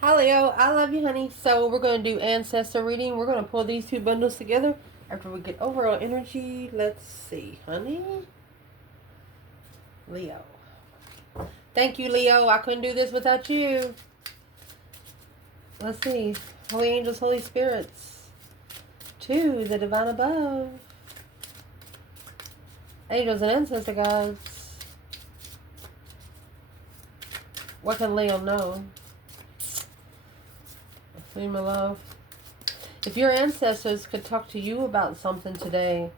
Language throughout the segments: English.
Hi Leo, I love you, honey. So we're going to do Ancestor reading. We're going to pull these two bundles together after we get overall energy. Let's see, honey. Leo. Thank you, Leo. I couldn't do this without you. Let's see. Holy angels, holy spirits. To the divine above. Angels and ancestor guides. What can Leo know? My love. If your ancestors could talk to you about something today,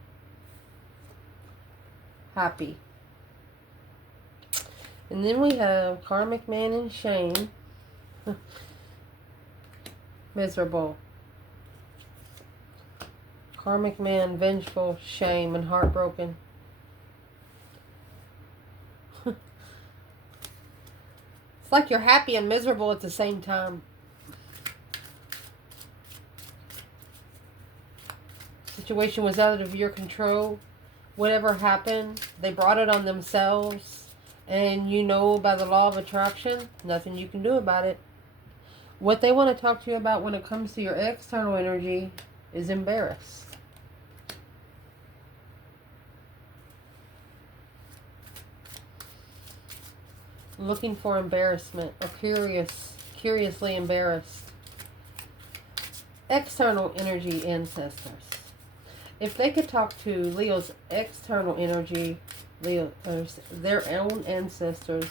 happy. And then we have karmic man in shame. Miserable. Karmic man, vengeful, shame, and heartbroken. It's like you're happy and miserable at the same time. Situation was out of your control. Whatever happened, they brought it on themselves. And you know, by the law of attraction, nothing you can do about it. What they want to talk to you about when it comes to your external energy is embarrassed. Looking for embarrassment or curiously embarrassed. External energy ancestors. If they could talk to Leo's external energy, their own ancestors,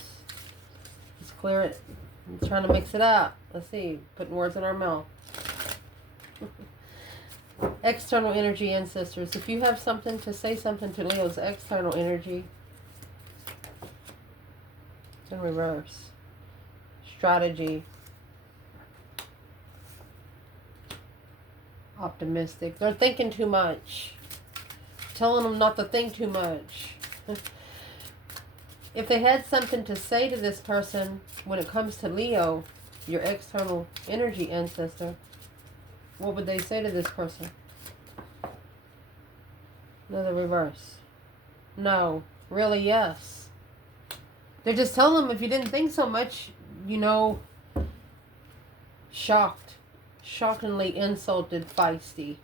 just clear it. I'm trying to mix it up. Let's see, putting words in our mouth. External energy ancestors. If you have something to say something to Leo's external energy, it's in reverse. Strategy. Optimistic. They're thinking too much. Telling them not to think too much. If they had something to say to this person when it comes to Leo, your external energy ancestor, what would they say to this person? Another reverse. No. Really, yes. They're just telling them if you didn't think so much, you know, shocked. Shockingly insulted, feisty.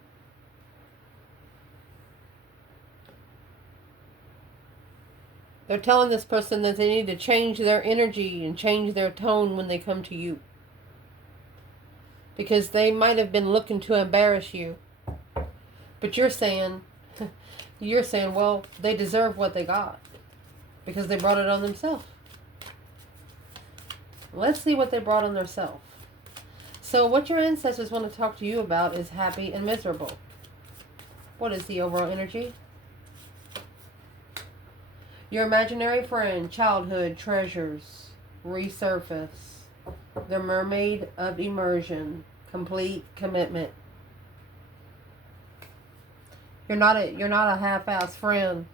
They're telling this person that they need to change their energy and change their tone when they come to you. Because they might have been looking to embarrass you. But you're saying, well, they deserve what they got. Because they brought it on themselves. Let's see what they brought on themselves. So what your ancestors want to talk to you about is happy and miserable. What is the overall energy? Your imaginary friend, childhood treasures, resurface. The mermaid of immersion, complete commitment. You're not a half-ass friend.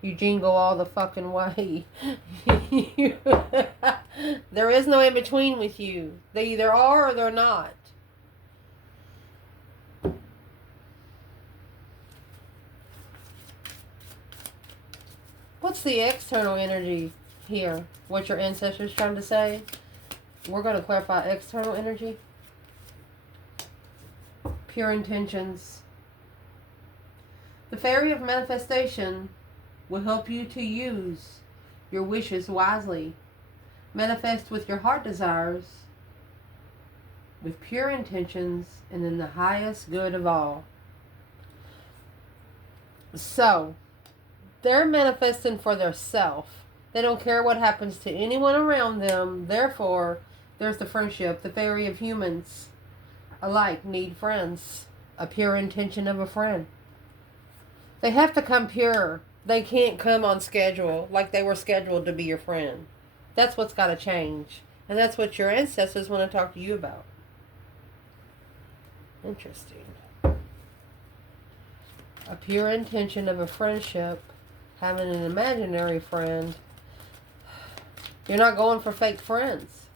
You jingle all the fucking way. There is no in between with you. They either are or they're not. What's the external energy here? What your ancestors trying to say? We're going to clarify external energy. Pure intentions. The fairy of manifestation will help you to use your wishes wisely. Manifest with your heart desires, with pure intentions, and in the highest good of all. So, they're manifesting for their self. They don't care what happens to anyone around them. Therefore, there's the friendship. The fairy of humans alike need friends. A pure intention of a friend. They have to come pure. They can't come on schedule like they were scheduled to be your friend. That's what's got to change. And that's what your ancestors want to talk to you about. Interesting. A pure intention of a friendship. Having an imaginary friend. You're not going for fake friends.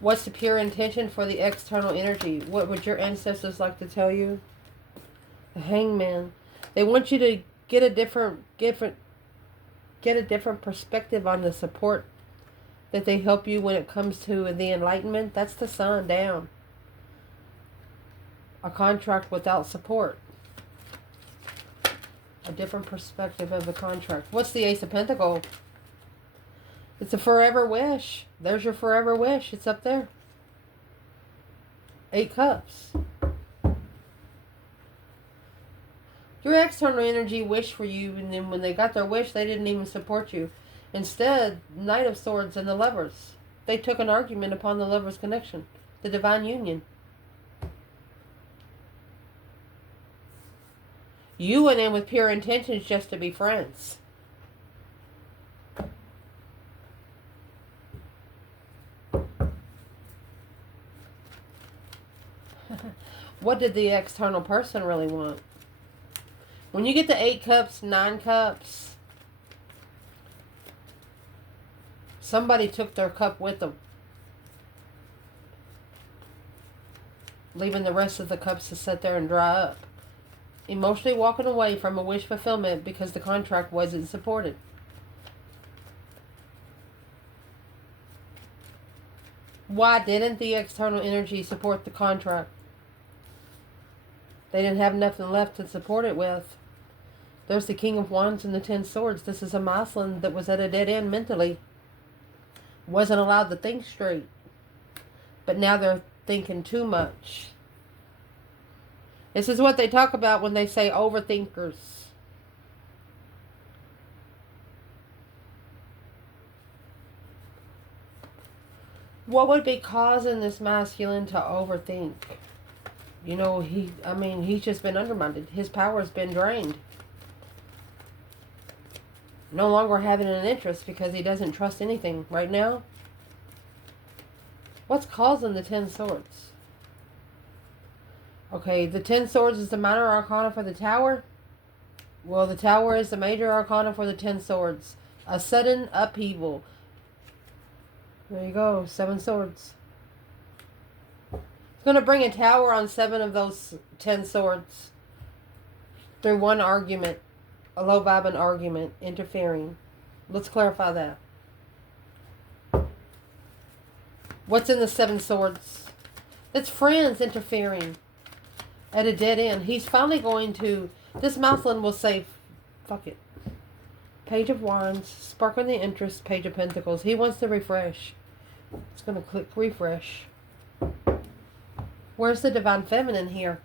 What's the pure intention for the external energy? What would your ancestors like to tell you? The hangman. They want you to get a different get a different perspective on the support that they help you when it comes to the enlightenment. That's the sun down. A contract without support. A different perspective of the contract. What's the Ace of Pentacles? It's a forever wish. There's your forever wish. It's up there. 8 Cups. Your external energy wished for you, and then when they got their wish, they didn't even support you. Instead, Knight of Swords and the Lovers. They took an argument upon the Lovers' connection. The divine union. You went in with pure intentions just to be friends. What did the external person really want? When you get the 8 Cups, 9 Cups, somebody took their cup with them, leaving the rest of the cups to sit there and dry up. Emotionally walking away from a wish fulfillment because the contract wasn't supported. Why didn't the external energy support the contract? They didn't have nothing left to support it with. There's the King of Wands and the 10 Swords. This is a masculine that was at a dead end mentally. Wasn't allowed to think straight. But now they're thinking too much. This is what they talk about when they say overthinkers. What would be causing this masculine to overthink? You know, he's just been undermined. His power's been drained. No longer having an interest because he doesn't trust anything right now. What's causing the 10 Swords? Okay, the 10 Swords is the minor arcana for the Tower. Well, the Tower is the major arcana for the 10 Swords. A sudden upheaval. There you go, 7 Swords. It's going to bring a Tower on 7 of those 10 Swords. Through one argument. A low vibing argument. Interfering. Let's clarify that. What's in the 7 Swords? It's friends interfering. At a dead end. He's finally going to... This masculine will say, fuck it. Page of Wands. Sparking the interest. Page of Pentacles. He wants to refresh. It's going to click refresh. Where's the Divine Feminine here?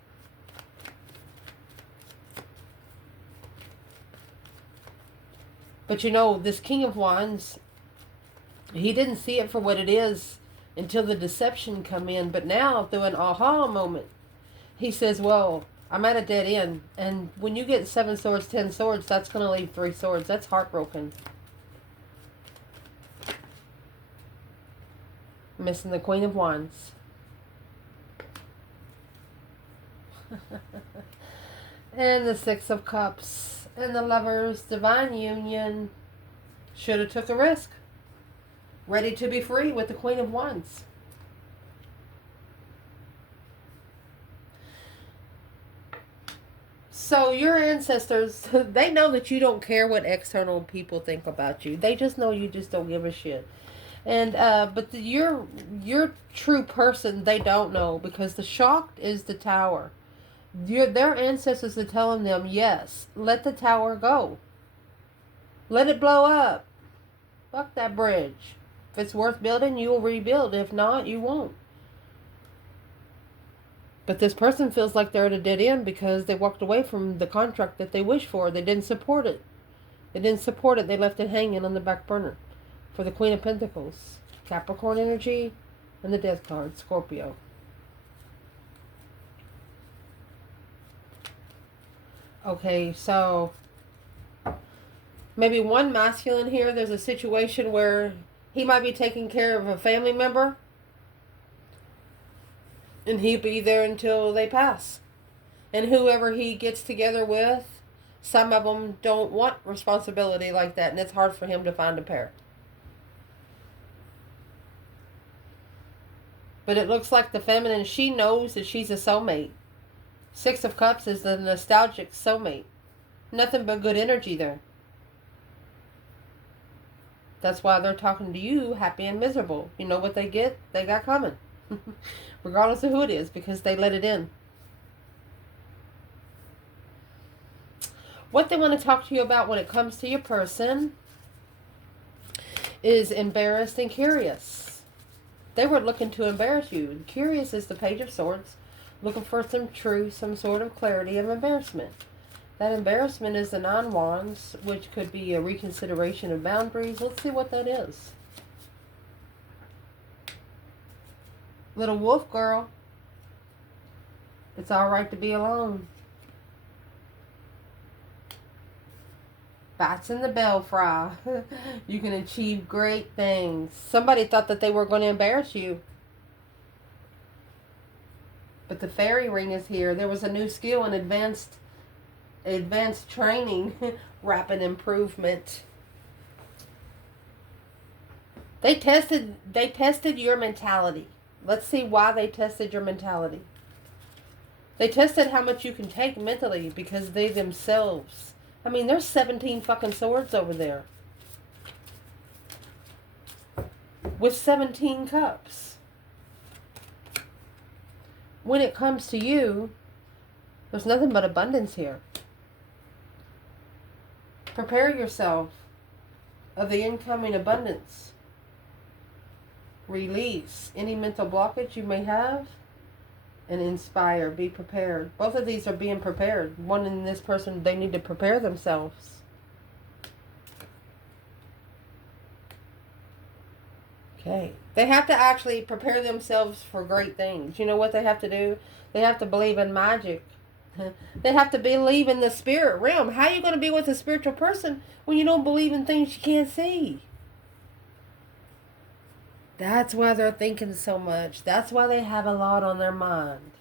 But you know, this King of Wands, he didn't see it for what it is until the deception come in. But now, through an aha moment, he says, well, I'm at a dead end. And when you get 7 Swords, 10 Swords, that's going to leave 3 Swords. That's heartbroken. Missing the Queen of Wands. And the 6 of Cups. And the Lovers. Divine union. Should have took a risk. Ready to be free with the Queen of Wands. So your ancestors, they know that you don't care what external people think about you. They just know you just don't give a shit. And but your true person, they don't know, because the shocked is the Tower. Their ancestors are telling them, yes, let the Tower go. Let it blow up. Fuck that bridge. If it's worth building, you will rebuild. If not, you won't. But this person feels like they're at a dead end because they walked away from the contract that they wished for. They didn't support it. They didn't support it. They left it hanging on the back burner. For the Queen of Pentacles. Capricorn energy and the Death card, Scorpio. Okay, so maybe one masculine here, there's a situation where he might be taking care of a family member. And he'll be there until they pass. And whoever he gets together with, some of them don't want responsibility like that. And it's hard for him to find a pair. But it looks like the feminine, she knows that she's a soulmate. 6 of Cups is the nostalgic soulmate. Nothing but good energy there. That's why they're talking to you happy and miserable. You know what they get? They got coming. Regardless of who it is, because they let it in. What they want to talk to you about when it comes to your person is embarrassed and curious. They were looking to embarrass you. Curious is the Page of Swords, looking for some truth, some sort of clarity of embarrassment. That embarrassment is the Nine Wands, which could be a reconsideration of boundaries. Let's see what that is. Little wolf girl. It's all right to be alone. Bats in the belfry. You can achieve great things. Somebody thought that they were going to embarrass you. But the fairy ring is here. There was a new skill and advanced training. Rapid improvement. They tested your mentality. Let's see why they tested your mentality. They tested how much you can take mentally, because they themselves... I mean, there's 17 fucking swords over there. With 17 cups. When it comes to you, there's nothing but abundance here. Prepare yourself of the incoming abundance. Release any mental blockage you may have. And inspire. Be prepared. Both of these are being prepared. One in this person, they need to prepare themselves. Okay. They have to actually prepare themselves for great things. You know what they have to do? They have to believe in magic. They have to believe in the spirit realm. How are you going to be with a spiritual person when you don't believe in things you can't see? That's why they're thinking so much. That's why they have a lot on their mind.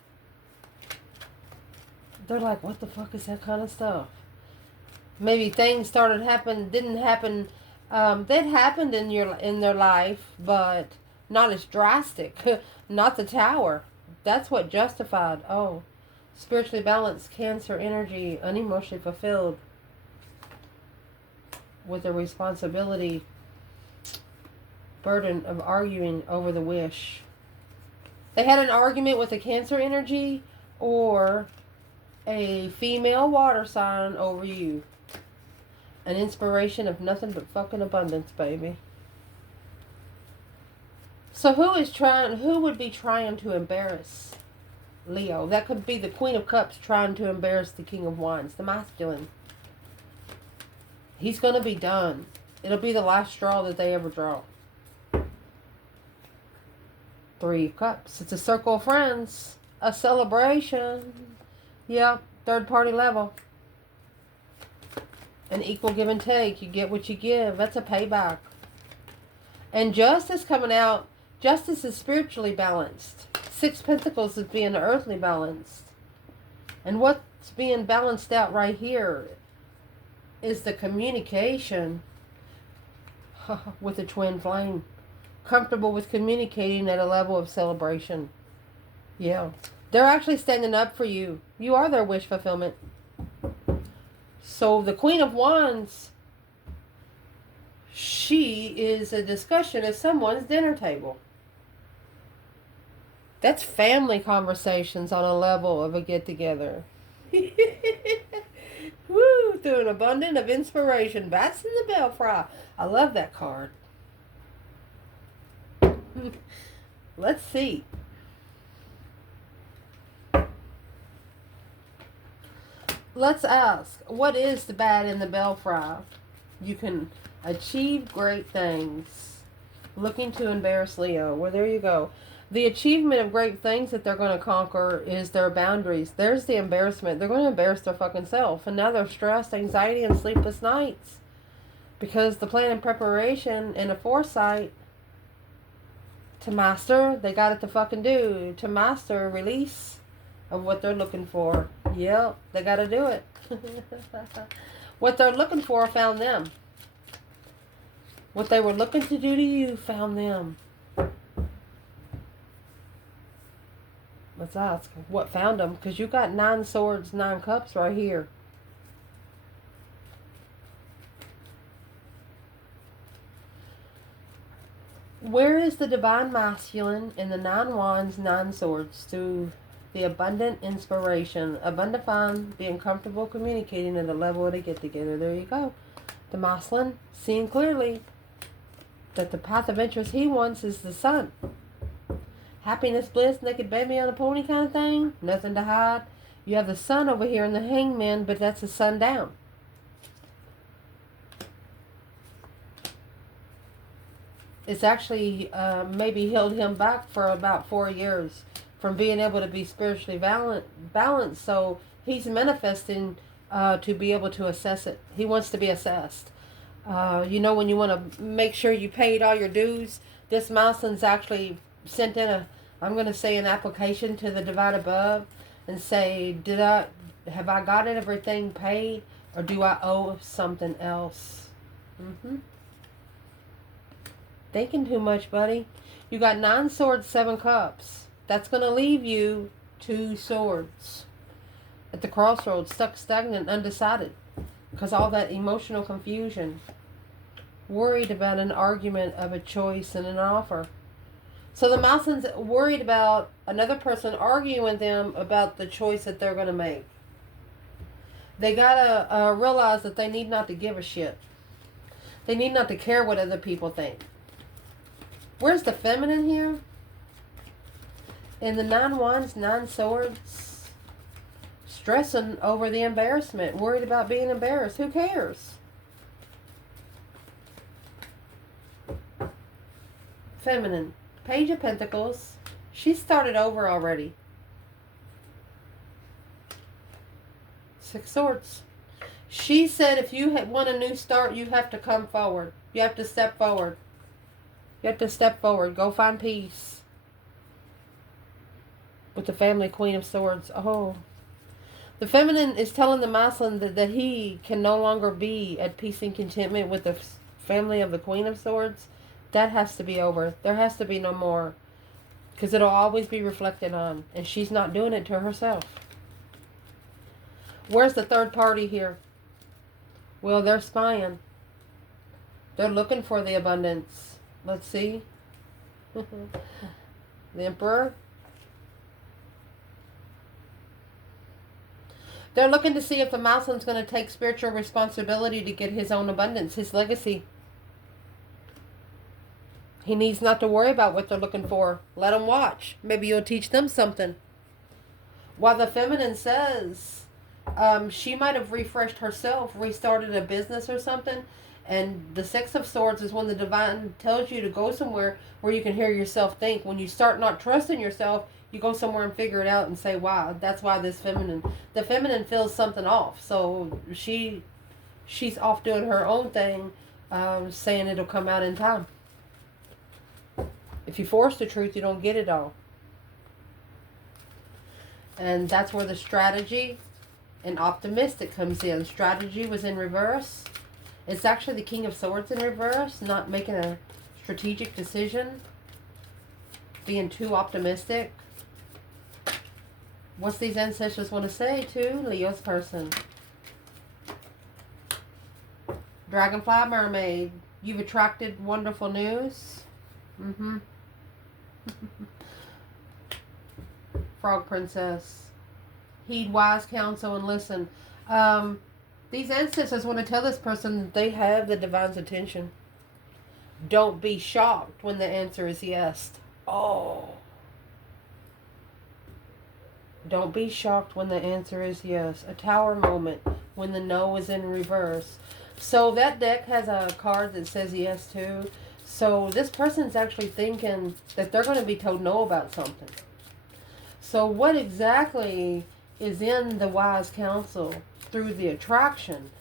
They're like, what the fuck is that kind of stuff? Maybe things didn't happen. That happened in their life, but not as drastic. Not the tower. That's what justified. Oh, spiritually balanced, Cancer energy, unemotionally fulfilled, with a responsibility burden of arguing over the wish. They had an argument with a Cancer energy or a female water sign over you. An inspiration of nothing but fucking abundance, baby. So who would be trying to embarrass Leo? That could be the Queen of Cups trying to embarrass the King of Wands, the masculine. He's going to be done. It'll be the last straw that they ever draw. Three of Cups. It's a circle of friends. A celebration. Yep. Third party level. An equal give and take. You get what you give. That's a payback. And Justice coming out. Justice is spiritually balanced. Six Pentacles is being earthly balanced. And what's being balanced out right here is the communication with the twin flame. Comfortable with communicating at a level of celebration. Yeah. They're actually standing up for you. You are their wish fulfillment. So the Queen of Wands, she is a discussion at someone's dinner table. That's family conversations on a level of a get-together. Woo! Through an abundance of inspiration. Bats in the belfry. I love that card. Let's see. Let's ask, what is the bat in the belfry? You can achieve great things. Looking to embarrass Leo. Well, there you go. The achievement of great things that they're going to conquer is their boundaries. There's the embarrassment. They're going to embarrass their fucking self. And now they're stressed, anxiety, and sleepless nights. Because the plan and preparation and a foresight to master, they got it to fucking do. To master, release of what they're looking for. Yep, they got to do it. What they're looking for found them. What they were looking to do to you found them. Let's ask, what found them? Because you got 9 swords, 9 cups right here. Where is the divine masculine in the 9 wands, 9 swords to the abundant inspiration, abundant fun, being comfortable communicating at the level of the get together? There you go. The masculine, seeing clearly that the path of interest he wants is the sun. Happiness, bliss, naked baby on a pony kind of thing. Nothing to hide. You have the sun over here in the hangman, but that's the sun down. It's actually maybe held him back for about 4 years from being able to be spiritually balanced. So he's manifesting to be able to assess it. He wants to be assessed. You know, when you want to make sure you paid all your dues, this Mouseland's actually sent in I'm going to say an application to the divine above and say, have I got everything paid, or do I owe something else? Thinking too much, buddy. You got 9 swords, 7 cups. That's going to leave you 2 swords at the crossroads, stuck, stagnant, undecided, because all that emotional confusion, worried about an argument of a choice and an offer. So the Mouseland's worried about another person arguing with them about the choice that they're going to make. They got to realize that they need not to give a shit. They need not to care what other people think. Where's the feminine here? In the 9 wands, 9 swords. Stressing over the embarrassment. Worried about being embarrassed. Who cares? Feminine. Page of Pentacles. She started over already. 6 swords. She said if you want a new start, you have to come forward. You have to step forward. You have to step forward. Go find peace. With the family Queen of Swords. Oh. The feminine is telling the masculine that he can no longer be at peace and contentment with the family of the Queen of Swords. That has to be over. There has to be no more. Because it'll always be reflected on. And she's not doing it to herself. Where's the third party here? Well, they're spying. They're looking for the abundance. Let's see. The Emperor. They're looking to see if the Mouseland's going to take spiritual responsibility to get his own abundance, his legacy. He needs not to worry about what they're looking for. Let them watch. Maybe you'll teach them something. While the feminine says she might have refreshed herself, restarted a business or something. And the 6 of Swords is when the divine tells you to go somewhere where you can hear yourself think. When you start not trusting yourself, you go somewhere and figure it out and say, wow, that's why the feminine feels something off. So she's off doing her own thing, saying it'll come out in time. If you force the truth, you don't get it all. And that's where the strategy and optimistic comes in. Strategy was in reverse. It's actually the King of Swords in reverse, not making a strategic decision, being too optimistic. What's these ancestors want to say to Leo's person? Dragonfly Mermaid, you've attracted wonderful news. Frog Princess, heed wise counsel and listen. These ancestors want to tell this person that they have the divine's attention. Don't be shocked when the answer is yes. Oh. Don't be shocked when the answer is yes. A Tower moment when the no is in reverse. So that deck has a card that says yes too. So this person's actually thinking that they're going to be told no about something. So what exactly is in the wise counsel through the attraction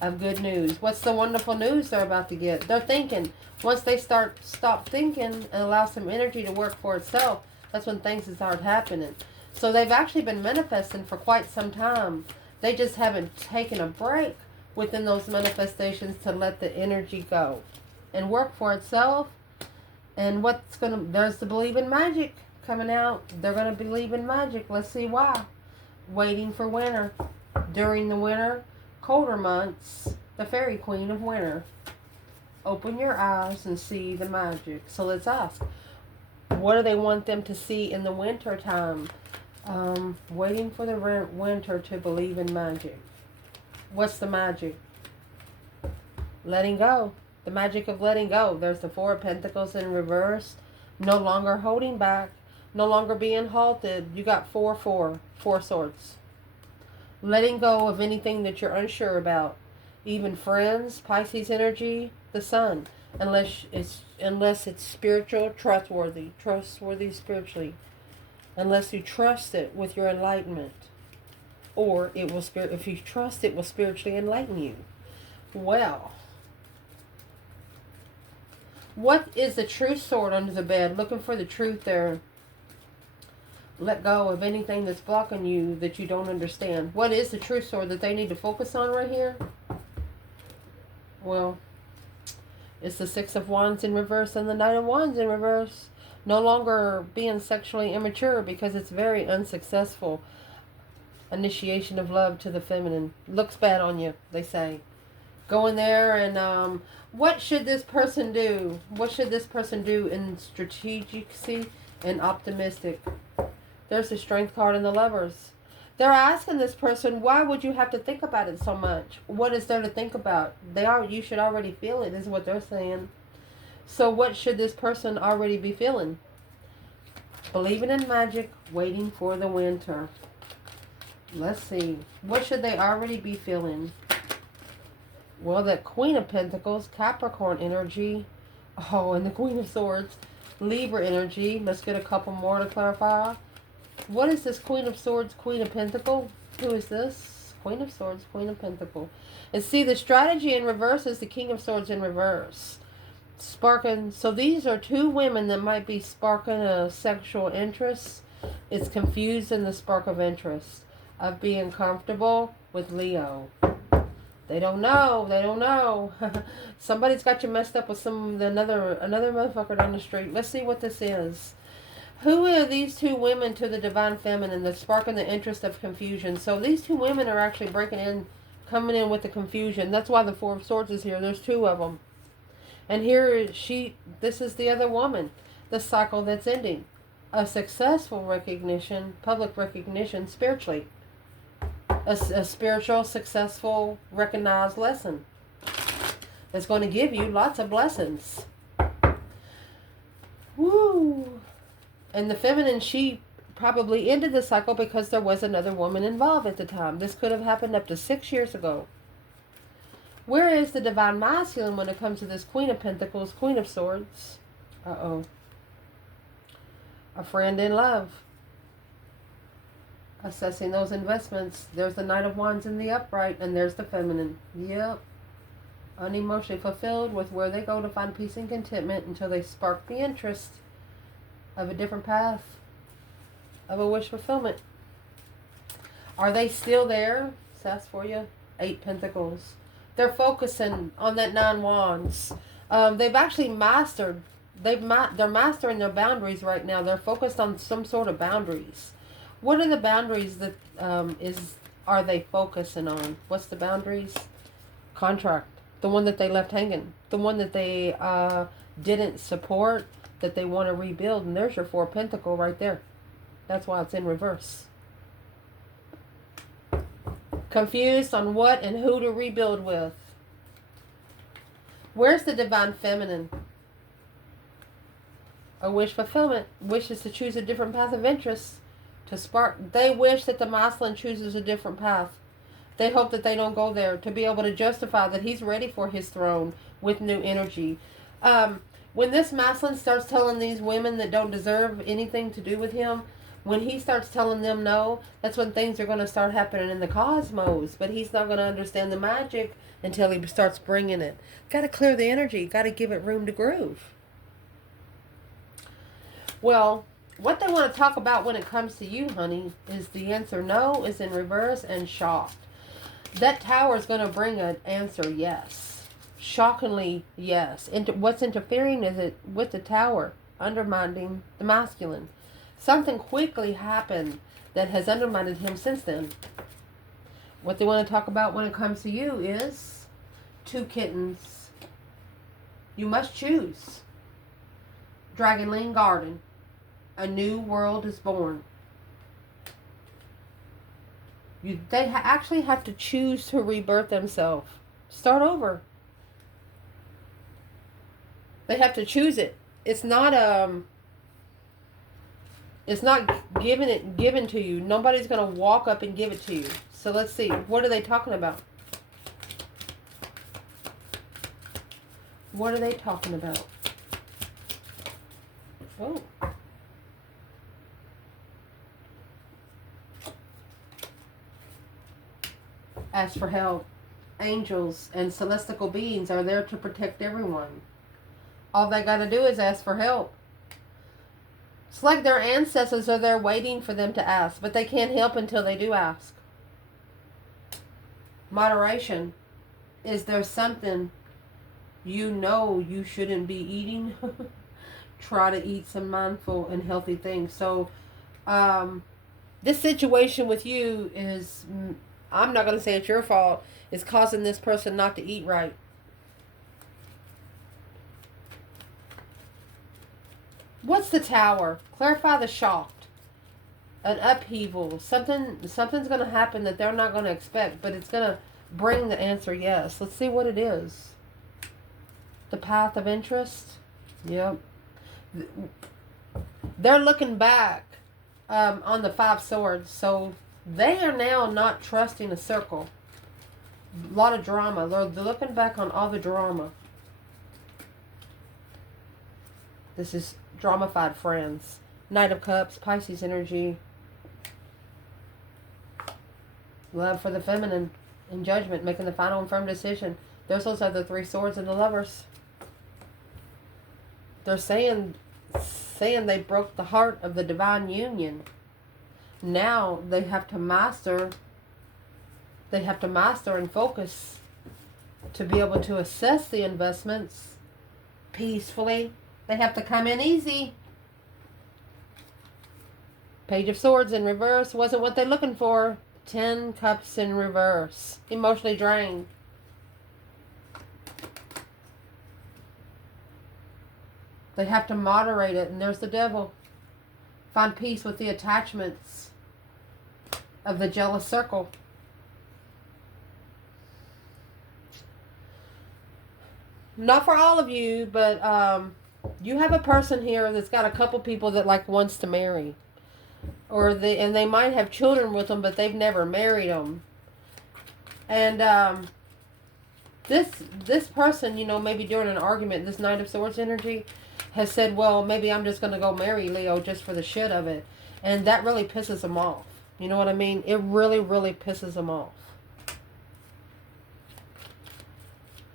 of good news? What's the wonderful news they're about to get? They're thinking. Once they stop thinking and allow some energy to work for itself, that's when things start happening. So they've actually been manifesting for quite some time. They just haven't taken a break within those manifestations to let the energy go and work for itself. And there's the believe in magic coming out. They're going to believe in magic. Let's see why. Waiting for winter. During the winter, colder months, the fairy queen of winter. Open your eyes and see the magic. So let's ask, what do they want them to see in the winter time? Waiting for the winter to believe in magic. What's the magic? Letting go. The magic of letting go. There's the Four of Pentacles in reverse. No longer holding back. No longer being halted. You got four swords. Letting go of anything that you're unsure about. Even friends, Pisces energy, the sun. Unless it's spiritual, trustworthy spiritually. Unless you trust it with your enlightenment. Or it will if you trust, it will spiritually enlighten you. Well, what is the true sword under the bed? Looking for the truth there. Let go of anything that's blocking you that you don't understand. What is the true sword that they need to focus on right here? Well, it's the Six of Wands in reverse and the Knight of Wands in reverse. No longer being sexually immature because it's very unsuccessful. Initiation of love to the feminine. Looks bad on you, they say. Go in there and what should this person do? What should this person do in strategicy and optimistic? There's the Strength card in the Lovers. They're asking this person, why would you have to think about it so much? What is there to think about? You should already feel it, is what they're saying. So what should this person already be feeling? Believing in magic, waiting for the winter. Let's see. What should they already be feeling? Well, that Queen of Pentacles, Capricorn energy. Oh, and the Queen of Swords, Libra energy. Let's get a couple more to clarify. What is this Queen of Swords, Queen of Pentacle? Who is this? Queen of Swords, Queen of Pentacle. And see, the strategy in reverse is the King of Swords in reverse. Sparking. So these are two women that might be sparking a sexual interest. It's confused in the spark of interest of being comfortable with Leo. They don't know. They don't know. Somebody's got you messed up with another motherfucker down the street. Let's see what this is. Who are these two women to the Divine Feminine that's sparking the interest of confusion? So these two women are actually coming in with the confusion. That's why the Four of Swords is here. There's two of them. And here this is the other woman. The cycle that's ending. A successful recognition, public recognition spiritually. A spiritual, successful, recognized lesson. That's going to give you lots of blessings. Woo! And the feminine, she probably ended the cycle because there was another woman involved at the time. This could have happened up to 6 years ago. Where is the Divine Masculine when it comes to this Queen of Pentacles, Queen of Swords? Uh-oh. A friend in love. Assessing those investments. There's the Knight of Wands in the upright, and there's the feminine. Yep. Unemotionally fulfilled with where they go to find peace and contentment until they spark the interest of a different path of a wish fulfillment. Are they still there? Sass for you. 8 Pentacles. They're focusing on that 9 Wands. They've actually mastered. They're mastering their boundaries right now. They're focused on some sort of boundaries. What are the boundaries that are they focusing on? What's the boundaries? Contract. The one that they left hanging. The one that they didn't support, that they want to rebuild. And there's your 4 Pentacle right there. That's why it's in reverse. Confused on what and who to rebuild with. Where's the Divine Feminine? A wish fulfillment. Wishes to choose a different path of interest. To spark. They wish that the masculine chooses a different path. They hope that they don't go there. To be able to justify that he's ready for his throne with new energy. When this masculine starts telling these women that don't deserve anything to do with him, when he starts telling them no, that's when things are going to start happening in the cosmos. But he's not going to understand the magic until he starts bringing it. Got to clear the energy. Got to give it room to groove. Well, what they want to talk about when it comes to you, honey, is the answer no is in reverse and shocked. That Tower is going to bring an answer yes. Shockingly yes. What's interfering is it with the Tower, undermining the masculine. Something quickly happened that has undermined him since then. What they want to talk about when it comes to you is 2 kittens. You must choose. Dragonling Garden. A new world is born. They actually have to choose to rebirth themselves. Start over. They have to choose it. It's not given to you. Nobody's gonna walk up and give it to you. So let's see. What are they talking about? What are they talking about? Whoa. Ask for help. Angels and celestial beings are there to protect everyone. All they got to do is ask for help. It's like their ancestors are there waiting for them to ask, but they can't help until they do ask. Moderation. Is there something you know you shouldn't be eating? Try to eat some mindful and healthy things. So, this situation with you is, I'm not going to say it's your fault, is causing this person not to eat right. What's the Tower? Clarify the shocked. An upheaval. Something's going to happen that they're not going to expect, but it's going to bring the answer yes. Let's see what it is. The path of interest. Yep. They're looking back on the 5 swords. So they are now not trusting a circle. A lot of drama. They're looking back on all the drama. This is dramified friends. Knight of Cups, Pisces energy. Love for the feminine. In judgment, making the final and firm decision. Those are the 3 swords and the Lovers. They're saying they broke the heart of the divine union. Now they have to master. They have to master and focus to be able to assess the investments peacefully. They have to come in easy. Page of Swords in reverse wasn't what they're looking for. 10 Cups in reverse. Emotionally drained. They have to moderate it, and there's the devil. Find peace with the attachments of the jealous circle. Not for all of you, but you have a person here that's got a couple people that wants to marry. And they might have children with them, but they've never married them. And this person, maybe during an argument, this Knight of Swords energy, has said, well, maybe I'm just going to go marry Leo just for the shit of it. And that really pisses them off. You know what I mean? It really, really pisses them off.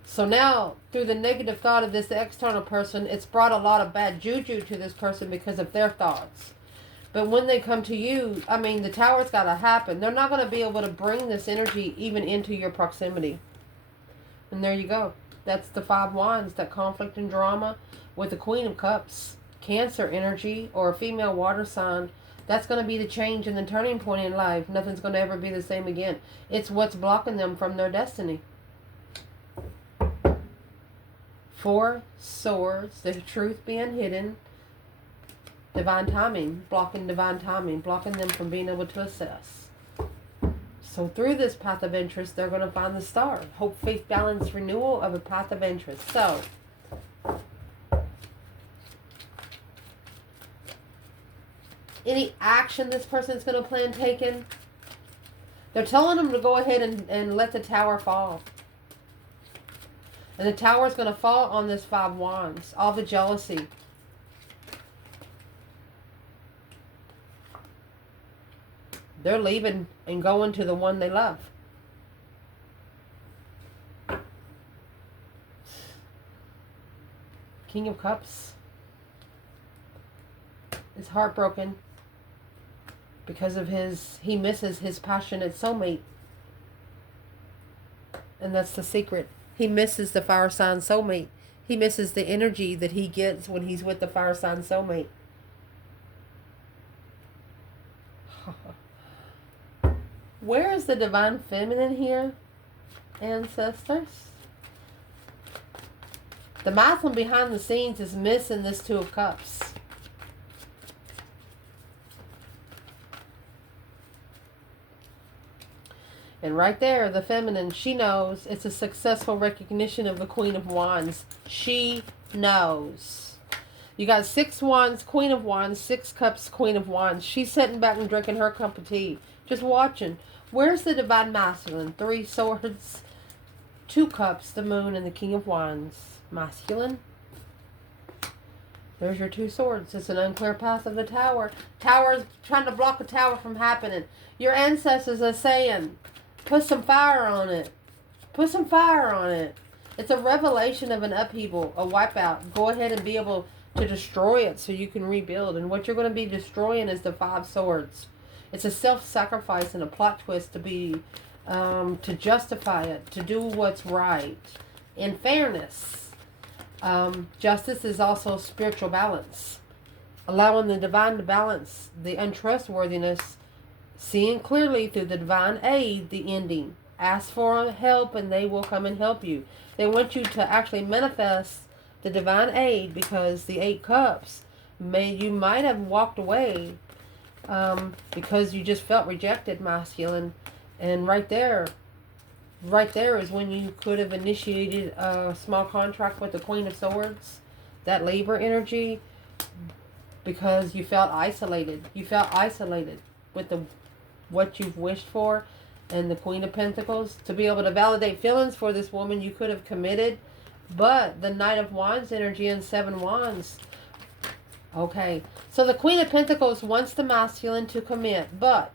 So now, through the negative thought of this external person, it's brought a lot of bad juju to this person because of their thoughts. But when they come to you, the Tower's got to happen. They're not going to be able to bring this energy even into your proximity. And there you go. That's the 5 Wands, that conflict and drama with the Queen of Cups. Cancer energy or a female water sign. That's going to be the change and the turning point in life. Nothing's going to ever be the same again. It's what's blocking them from their destiny. 4 Swords, the truth being hidden. Divine timing, blocking them from being able to assess. So through this path of interest, they're going to find the star. Hope, faith, balance, renewal of a path of interest. So, any action this person's going to plan taking, they're telling them to go ahead and let the Tower fall. And the Tower is going to fall on this 5 Wands. All the jealousy. They're leaving and going to the one they love. King of Cups is heartbroken because of he misses his passionate soulmate. And that's the secret. He misses the fire sign soulmate. He misses the energy that he gets when he's with the fire sign soulmate. Where is the divine feminine here, ancestors? The masculine behind the scenes is missing this Two of Cups. And right there, the feminine, she knows it's a successful recognition of the Queen of Wands. She knows. You got 6 Wands, Queen of Wands, 6 Cups, Queen of Wands. She's sitting back and drinking her cup of tea. Just watching. Where's the Divine Masculine? 3 Swords, 2 Cups, the Moon, and the King of Wands. Masculine. There's your 2 swords. It's an unclear path of the Tower. Tower is trying to block a tower from happening. Your ancestors are saying, put some fire on it. Put some fire on it. It's a revelation of an upheaval, a wipeout. Go ahead and be able to destroy it so you can rebuild. And what you're going to be destroying is the 5 swords. It's a self-sacrifice and a plot twist to be, to justify it, to do what's right. In fairness, justice is also spiritual balance. Allowing the divine to balance the untrustworthiness. Seeing clearly through the divine aid, the ending. Ask for help and they will come and help you. They want you to actually manifest the divine aid because the 8 Cups, you might have walked away because you just felt rejected, masculine. And right there is when you could have initiated a small contract with the Queen of Swords. That labor energy, because you felt isolated. You felt isolated with what you've wished for, and the Queen of Pentacles. To be able to validate feelings for this woman, you could have committed, but the Knight of Wands energy and 7 Wands. Okay, so the Queen of Pentacles wants the masculine to commit, but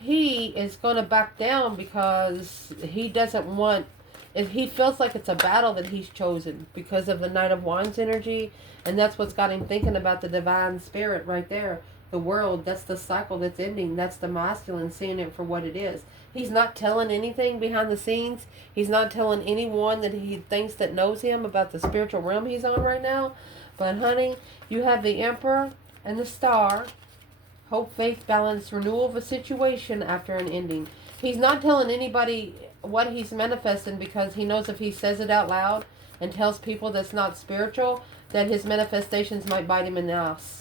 he is going to back down because he doesn't want, if he feels like it's a battle that he's chosen because of the Knight of Wands energy, and that's what's got him thinking about the divine spirit right there. The world, that's the cycle that's ending. That's the masculine seeing it for what it is. He's not telling anything behind the scenes. He's not telling anyone that he thinks that knows him about the spiritual realm he's on right now. But honey, you have the Emperor and the Star. Hope, faith, balance, renewal of a situation after an ending. He's not telling anybody what he's manifesting because he knows if he says it out loud and tells people that's not spiritual, that his manifestations might bite him in the ass.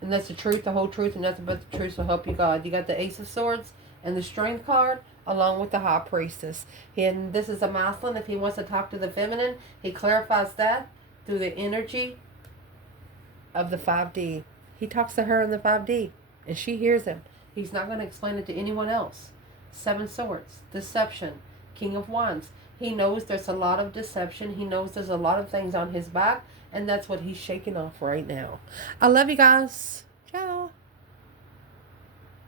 And that's the truth, the whole truth, and nothing but the truth will help you, God. You got the Ace of Swords and the Strength card along with the High Priestess. And this is a masculine. If he wants to talk to the feminine, he clarifies that through the energy of the 5D. He talks to her in the 5D, and she hears him. He's not going to explain it to anyone else. 7 Swords, deception, King of Wands. He knows there's a lot of deception. He knows there's a lot of things on his back. And that's what he's shaking off right now. I love you guys.